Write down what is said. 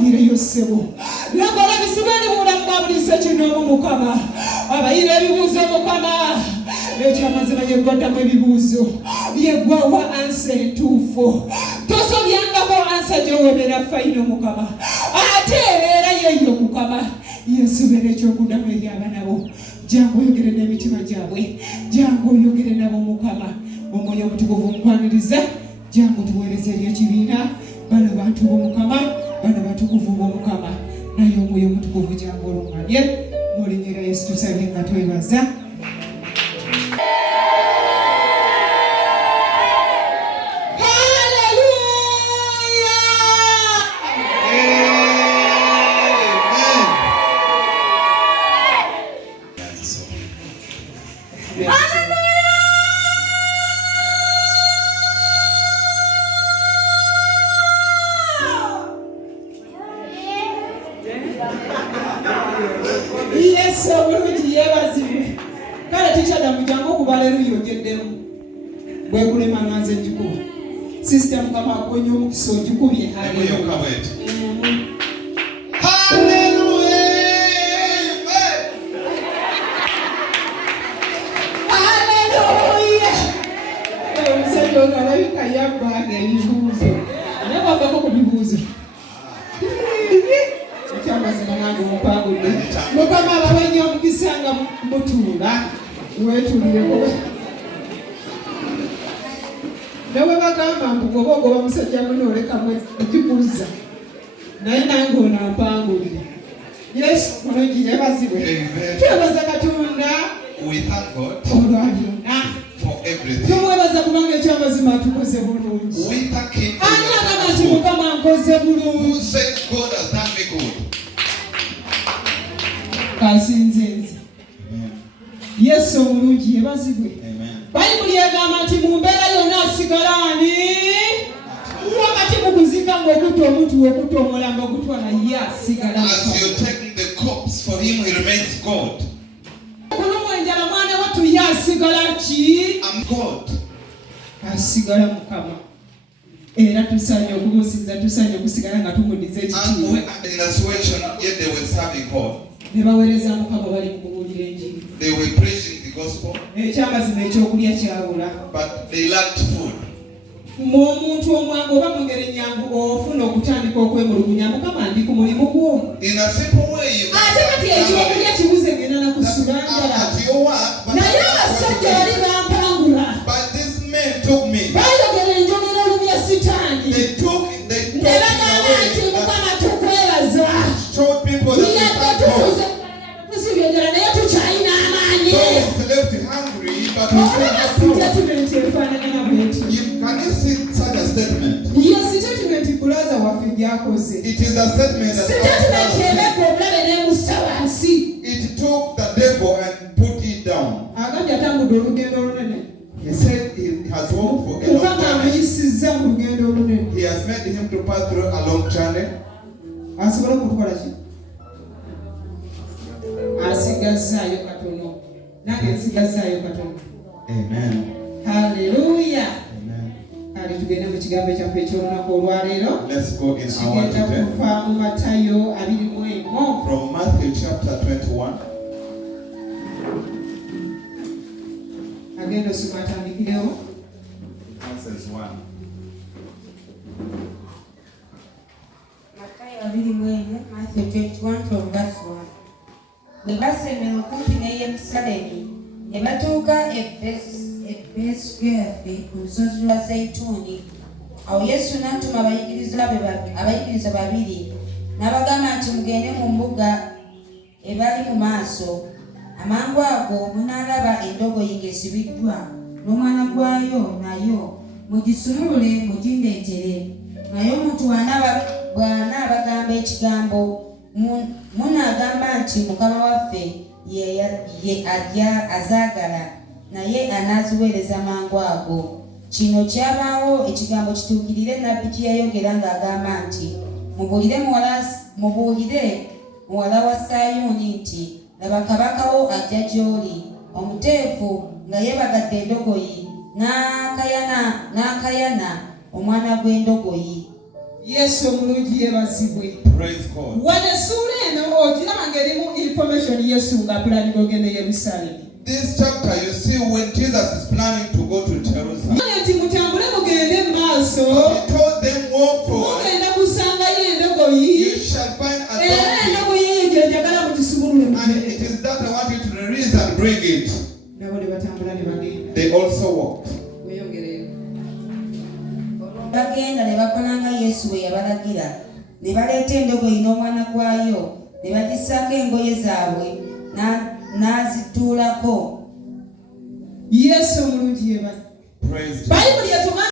baviireyo ssebo nakola bisibani mulamu bwa buli ssekinomu Mukama abayira ebibuuzo Mukama ekyamazima yeggwaddamu ebibuuzo yeggwawa ansa entuufu tosobyangako ansa gy'oweebera fayino Mukama ate ebeera yeeyo Mukama yesuubira ekyokuddamu eri abaana bo jangu oyogere n'emitima gyabwe jangu oyogere nabo Mukama omwoyo omutukuvu omukwaniriza jangu tuweereze eri ekibiina bano bantu b'Omukama bano batukuvu b'Omukama naye omwoyo omutukuvu jangu oluŋŋamye mu linnya lya Yesu tusabye nga twebaza. Yes, obulungi yeebazibwe. Kale tikyaddamu jangu okuba leero yogeddemu. Bwekulema nganze njikuba. Sisita Mukama akonya omukisa ogikubye. Omusajja ono alabika yabbanga ebibuuzo. Naye bavako ku bibuuzo. Ekyamazima nange mupangudde. Mukama abawenye omukisa nga mutuula. Weetuulireko. Ne bwe bagamba mbu goba ogoba musajja muno olekamu ekikuza. Naye nange ono ampangulire. Yesu mulungi yeebazibwe. Twebaza Katonda. We thank God olwabyonna. for everything. Tumwebaza kubanga ekyamazima atukoze bulungi. We thank Him for Ani agamba nti Mukama ankoze bulungi. who said God has done me good. Kasinze nze. Yesu omulungi yeebazibwe. Bayibuli egamba nti mu mbeera yonna asigala ani? Wakati mu kuzika ng'okutta omuntu okutta omulambo ogutwala ye asigala. As you're taking the corpse for Him, He remains God. Kulumwa enjala mwana wattu ye asigala ki? I'm God. Asigala Mukama. Era tusaanye okumusinza tusaanye okusigala nga tumudiza And ekitiibwa. we are in a situation yet they were serving God. Ne baweereza Mukama bali mu kubuulira enjiri. They were preaching the gospel, Ekyamazima ekyokulya kyabula. but they lacked food. Omuntu omwangu oba mu ngeri nnyangu ofuna okutandika okwemulugunya Mukama ndi ku mulimu gwo. In a simple way, you Ate kati ekyokulya kibuze ngenda na kusula njala. at your work, but Naye abasajja bali bampangula. these men took me. Bayogera enjogera olumya sitaani. They took Ne bagamba nti Mukama tukwebaza. showed people that we thank God. Tusibye enjala naye tukyalina amaanyi. Those left hungry, but we still Olaba have food. sitatimenti efaanagana bweti. Can you see such a statement? Ye sitatimenti bulaza waffe gy'akoze. It is a statement that Sitatimenti ebeka obulabe n'emussa wansi. it took the devil and put it down. Agambye atambudde olugendo olunene. He said he has walked for a long Mukama time. amuyisizza mu lugendo olunene. He has made him to pass through a long journey. Asobola okutukola ki? Asigazzaayo katono. Nange nsigazzaayo katono. Amen. Haleluya. Amen. Kale tugende mu kigambo kyaffe eky'olunaku olwaleero. Let's go in our Kigenda today. kuva mu Matayo 21. From Matthew chapter 21. Agenda osoma atandikirewo. Verses 1. Matthew 21 from verse 1. Bwe basemera okumpi ne Yerusaalemi ne batuuka e Besugeefi ku lusozi lwa Zeyituuni. Awo Yesu n'atuma abayigiriza babiri n'abagamba nti mugende mu mbuga ebali mu maaso. Amangu ago munaalaba endogoyi ng'esibiddwa n'omwana gwayo nayo mugisulule mugindeetere. Naye omuntu bw'anaabagamba ekigambo munaagamba nti Mukama waffe ye ajja azaagala naye anaaziweereza mangu ago. Kino kyabaawo ekigambo kituukirire nnabbi kye yayogera ng'agamba nti mubuulire muwala wa Sayuuni nti laba kabaka wo ajja gy'oli omuteefu nga yeebagadde endogoyi n'akayana omwana gw'endogoyi. Yesu omulungi yeebazibwe. Praise God. Wano essuula eno ogiraba ng'erimu information Yesu ng'apulani ogenda e Yerusaalemi. This chapter, you see, when Jesus is planning to go to Jerusalem, Nti mutambule mugende mu maaso. He told them, walk forward. Mugenda kusangayo endogoyi. You shall find a Era donkey. endogoyi eyo gye njagala mugisumulule And mugende. it is that I want you to release and bring it. Nabo ne batambula ne bagenda. They also walked. Weeyongereyo. bagenda ne bakola nga Yesu bwe yabalagira, ne baleeta endogoyi n'omwana gwayo, ne bagissaako engoye zaabwe n'azituulako. Yesu omulungi yeebazibwe. Praise God. Bayibuli yatuma